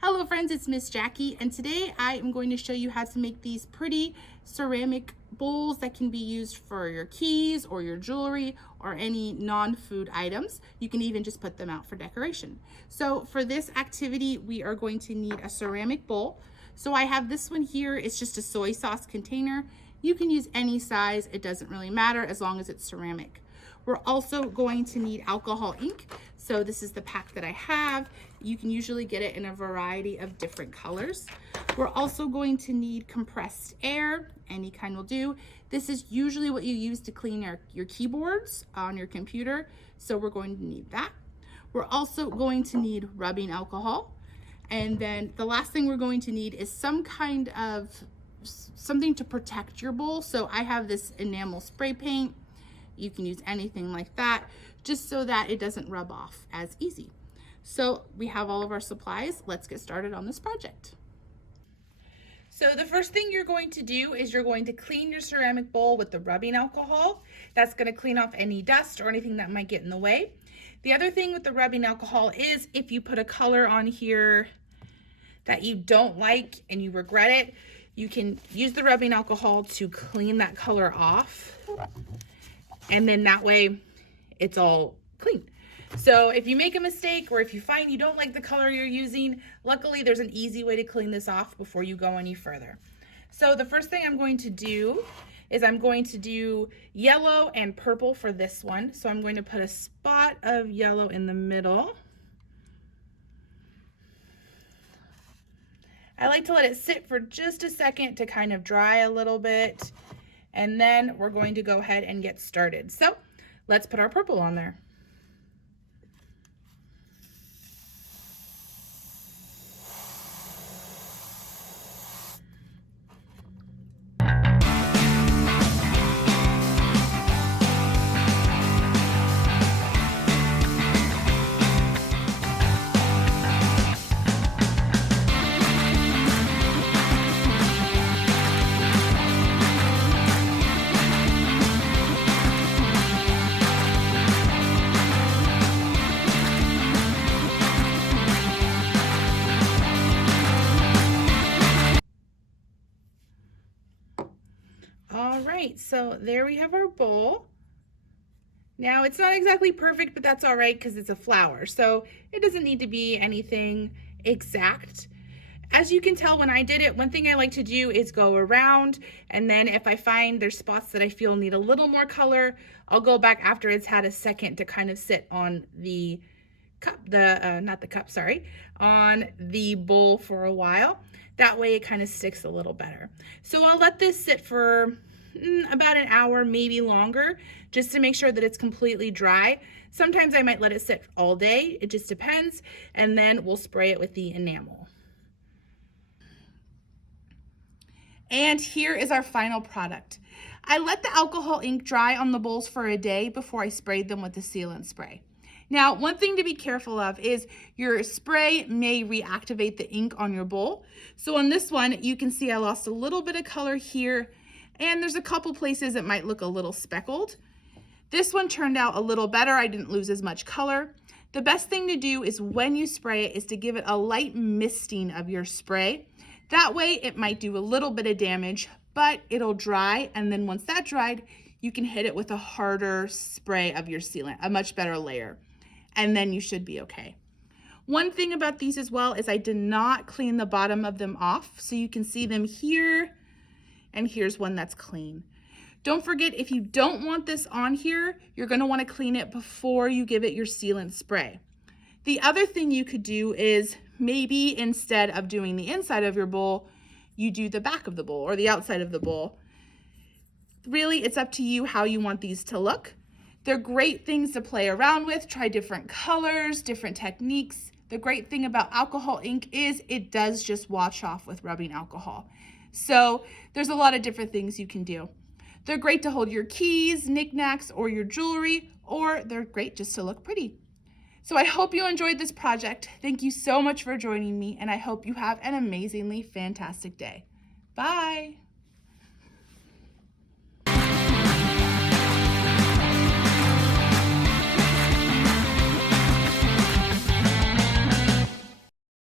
Hello friends, it's Miss Jackie, and today I am going to show you how to make these pretty ceramic bowls that can be used for your keys or your jewelry or any non-food items. You can even just put them out for decoration. So for this activity, we are going to need a ceramic bowl. So I have this one here. It's just a soy sauce container. You can use any size. It doesn't really matter as long as it's ceramic. We're also going to need alcohol ink. So this is the pack that I have. You can usually get it in a variety of different colors. We're also going to need compressed air, any kind will do. This is usually what you use to clean your keyboards on your computer. So we're going to need that. We're also going to need rubbing alcohol. And then the last thing we're going to need is some kind of something to protect your bowl. So I have this enamel spray paint. You can use anything like that, just so that it doesn't rub off as easy. So we have all of our supplies. Let's get started on this project. So the first thing you're going to do is you're going to clean your ceramic bowl with the rubbing alcohol. That's going to clean off any dust or anything that might get in the way. The other thing with the rubbing alcohol is if you put a color on here that you don't like and you regret it, you can use the rubbing alcohol to clean that color off. And then that way it's all clean. So if you make a mistake or if you find you don't like the color you're using, luckily there's an easy way to clean this off before you go any further. So the first thing I'm going to do is I'm going to do yellow and purple for this one. So I'm going to put a spot of yellow in the middle. I like to let it sit for just a second to kind of dry a little bit. And then we're going to go ahead and get started. So let's put our purple on there. All right, so there we have our bowl. Now it's not exactly perfect, but that's all right because it's a flower. So it doesn't need to be anything exact. As you can tell when I did it, one thing I like to do is go around, and then if I find there's spots that I feel need a little more color, I'll go back after it's had a second to kind of sit on the cup, on the bowl for a while. That way it kind of sticks a little better. So I'll let this sit for about an hour, maybe longer, just to make sure that it's completely dry. Sometimes I might let it sit all day, it just depends, and then we'll spray it with the enamel. And here is our final product. I let the alcohol ink dry on the bowls for a day before I sprayed them with the sealant spray. Now, one thing to be careful of is your spray may reactivate the ink on your bowl. So on this one, you can see I lost a little bit of color here, and there's a couple places it might look a little speckled. This one turned out a little better. I didn't lose as much color. The best thing to do is when you spray it is to give it a light misting of your spray. That way it might do a little bit of damage, but it'll dry, and then once that dried, you can hit it with a harder spray of your sealant, a much better layer. And then you should be okay. One thing about these as well is I did not clean the bottom of them off. So you can see them here, and here's one that's clean. Don't forget, if you don't want this on here, you're gonna wanna clean it before you give it your sealant spray. The other thing you could do is maybe instead of doing the inside of your bowl, you do the back of the bowl or the outside of the bowl. Really, it's up to you how you want these to look. They're great things to play around with, try different colors, different techniques. The great thing about alcohol ink is it does just wash off with rubbing alcohol. So there's a lot of different things you can do. They're great to hold your keys, knickknacks, or your jewelry, or they're great just to look pretty. So I hope you enjoyed this project. Thank you so much for joining me, and I hope you have an amazingly fantastic day. Bye.